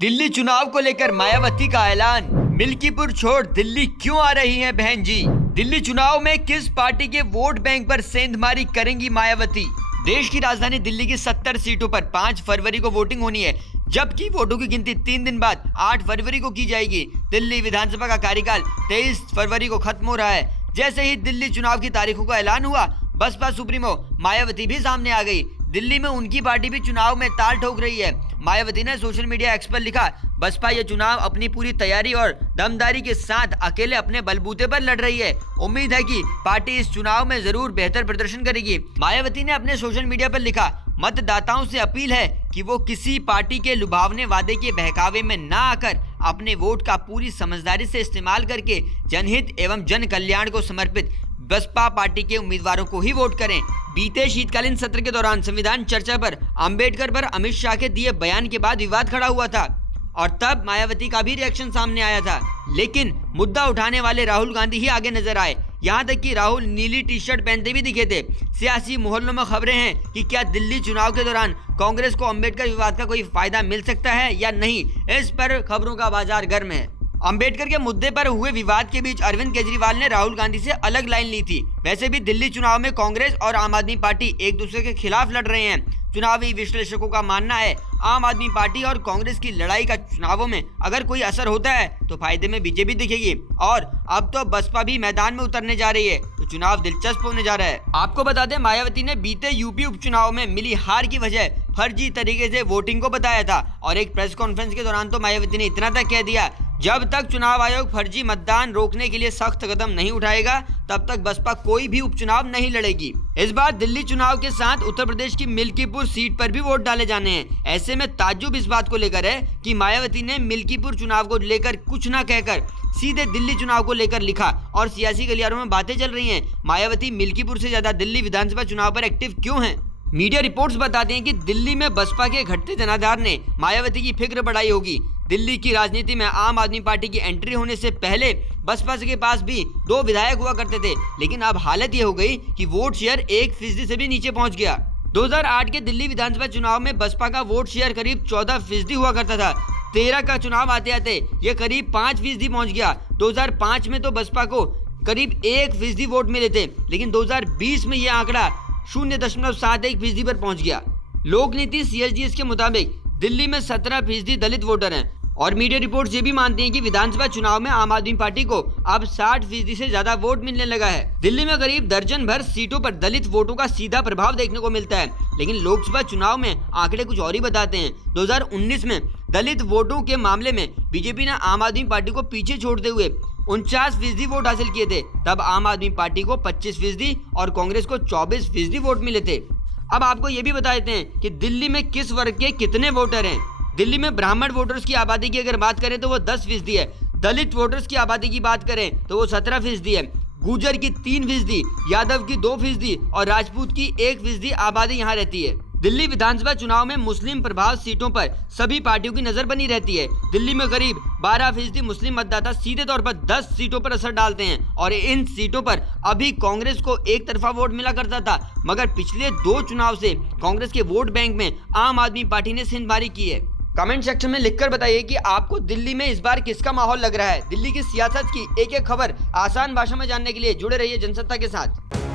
दिल्ली चुनाव को लेकर मायावती का ऐलान। मिल्कीपुर छोड़ दिल्ली क्यों आ रही हैं बहन जी? दिल्ली चुनाव में किस पार्टी के वोट बैंक पर सेंधमारी करेंगी मायावती? देश की राजधानी दिल्ली की 70 सीटों पर 5 फरवरी को वोटिंग होनी है, जबकि वोटों की गिनती 3 दिन बाद 8 फरवरी को की जाएगी। दिल्ली विधानसभा का कार्यकाल 23 फरवरी को खत्म हो रहा है। जैसे ही दिल्ली चुनाव की तारीखों का ऐलान हुआ, बसपा सुप्रीमो मायावती भी सामने आ गई। दिल्ली में उनकी पार्टी भी चुनाव में ताल ठोक रही है। मायावती ने सोशल मीडिया एक्स पर लिखा, बसपा ये चुनाव अपनी पूरी तैयारी और दमदारी के साथ अकेले अपने बलबूते पर लड़ रही है। उम्मीद है कि पार्टी इस चुनाव में जरूर बेहतर प्रदर्शन करेगी। मायावती ने अपने सोशल मीडिया पर लिखा, मतदाताओं से अपील है कि वो किसी पार्टी के लुभावने वादे के बहकावे में ना आकर अपने वोट का पूरी समझदारी से इस्तेमाल करके जनहित एवं जन कल्याण को समर्पित बसपा पार्टी के उम्मीदवारों को ही वोट करें। बीते शीतकालीन सत्र के दौरान संविधान चर्चा पर अंबेडकर पर अमित शाह के दिए बयान के बाद विवाद खड़ा हुआ था और तब मायावती का भी रिएक्शन सामने आया था, लेकिन मुद्दा उठाने वाले राहुल गांधी ही आगे नजर आए। यहाँ तक कि राहुल नीली टी शर्ट पहनते भी दिखे थे। सियासी मोहल्लों में खबरें हैं कि क्या दिल्ली चुनाव के दौरान कांग्रेस को अंबेडकर विवाद का कोई फायदा मिल सकता है या नहीं, इस पर खबरों का बाजार गर्म है। अंबेडकर के मुद्दे पर हुए विवाद के बीच अरविंद केजरीवाल ने राहुल गांधी से अलग लाइन ली थी। वैसे भी दिल्ली चुनाव में कांग्रेस और आम आदमी पार्टी एक दूसरे के खिलाफ लड़ रहे हैं। चुनावी विश्लेषकों का मानना है आम आदमी पार्टी और कांग्रेस की लड़ाई का चुनावों में अगर कोई असर होता है तो फायदे में बीजेपी दिखेगी और अब तो बसपा भी मैदान में उतरने जा रही है, तो चुनाव दिलचस्प होने जा रहा है। आपको बता दें, मायावती ने बीते यूपी उपचुनाव में मिली हार की वजह फर्जी तरीके से वोटिंग को बताया था और एक प्रेस कॉन्फ्रेंस के दौरान तो मायावती ने इतना तक कह दिया, जब तक चुनाव आयोग फर्जी मतदान रोकने के लिए सख्त कदम नहीं उठाएगा तब तक बसपा कोई भी उपचुनाव नहीं लड़ेगी। इस बार दिल्ली चुनाव के साथ उत्तर प्रदेश की मिल्कीपुर सीट पर भी वोट डाले जाने हैं। ऐसे में ताज्जुब इस बात को लेकर है कि मायावती ने मिल्कीपुर चुनाव को लेकर कुछ न कहकर सीधे दिल्ली चुनाव को लेकर लिखा और सियासी गलियारों में बातें चल रही हैं। मायावती मिल्कीपुर से ज्यादा दिल्ली विधानसभा चुनाव पर एक्टिव क्यों हैं? मीडिया रिपोर्ट्स बताते हैं कि दिल्ली में बसपा के घटते जनाधार ने मायावती की फिक्र बढ़ाई होगी। दिल्ली की राजनीति में आम आदमी पार्टी की एंट्री होने से पहले बसपा के पास भी 2 विधायक हुआ करते थे, लेकिन अब हालत ये हो गई कि वोट शेयर 1% से भी नीचे पहुंच गया। 2008 के दिल्ली विधानसभा चुनाव में बसपा का वोट शेयर करीब 14% हुआ करता था। 13 का चुनाव आते आते ये करीब 5% पहुंच गया। 2005 में तो बसपा को करीब 1% वोट मिले थे, लेकिन 2020 में ये आंकड़ा 0.71% पर पहुंच गया। लोक नीति CSDS के मुताबिक दिल्ली में 17% दलित वोटर हैं और मीडिया रिपोर्ट्स ये भी मानती हैं कि विधानसभा चुनाव में आम आदमी पार्टी को अब 60% से ज्यादा वोट मिलने लगा है। दिल्ली में करीब दर्जन भर सीटों पर दलित वोटों का सीधा प्रभाव देखने को मिलता है, लेकिन लोकसभा चुनाव में आंकड़े कुछ और ही बताते हैं। 2019 में दलित वोटों के मामले में बीजेपी ने आम आदमी पार्टी को पीछे छोड़ते हुए 49% वोट हासिल किए थे। तब आम आदमी पार्टी को 25% और कांग्रेस को 24% वोट मिले थे। अब आपको ये भी बता देते हैं कि दिल्ली में किस वर्ग के कितने वोटर हैं। दिल्ली में ब्राह्मण वोटर्स की आबादी की अगर बात करें तो वो 10% है। दलित वोटर्स की आबादी की बात करें तो वो 17% है। गुर्जर की 3%, यादव की 2% और राजपूत की 1% आबादी यहाँ रहती है। दिल्ली विधानसभा चुनाव में मुस्लिम प्रभाव सीटों पर सभी पार्टियों की नजर बनी रहती है। दिल्ली में करीब 12% मुस्लिम मतदाता सीधे तौर पर 10 सीटों पर असर डालते हैं और इन सीटों पर अभी कांग्रेस को एक तरफा वोट मिला करता था, मगर पिछले 2 चुनाव से कांग्रेस के वोट बैंक में आम आदमी पार्टी ने सेंधमारी की है। कमेंट सेक्शन में लिखकर बताइए कि आपको दिल्ली में इस बार किसका माहौल लग रहा है। दिल्ली की सियासत की एक एक खबर आसान भाषा में जानने के लिए जुड़े रहिए जनसत्ता के साथ।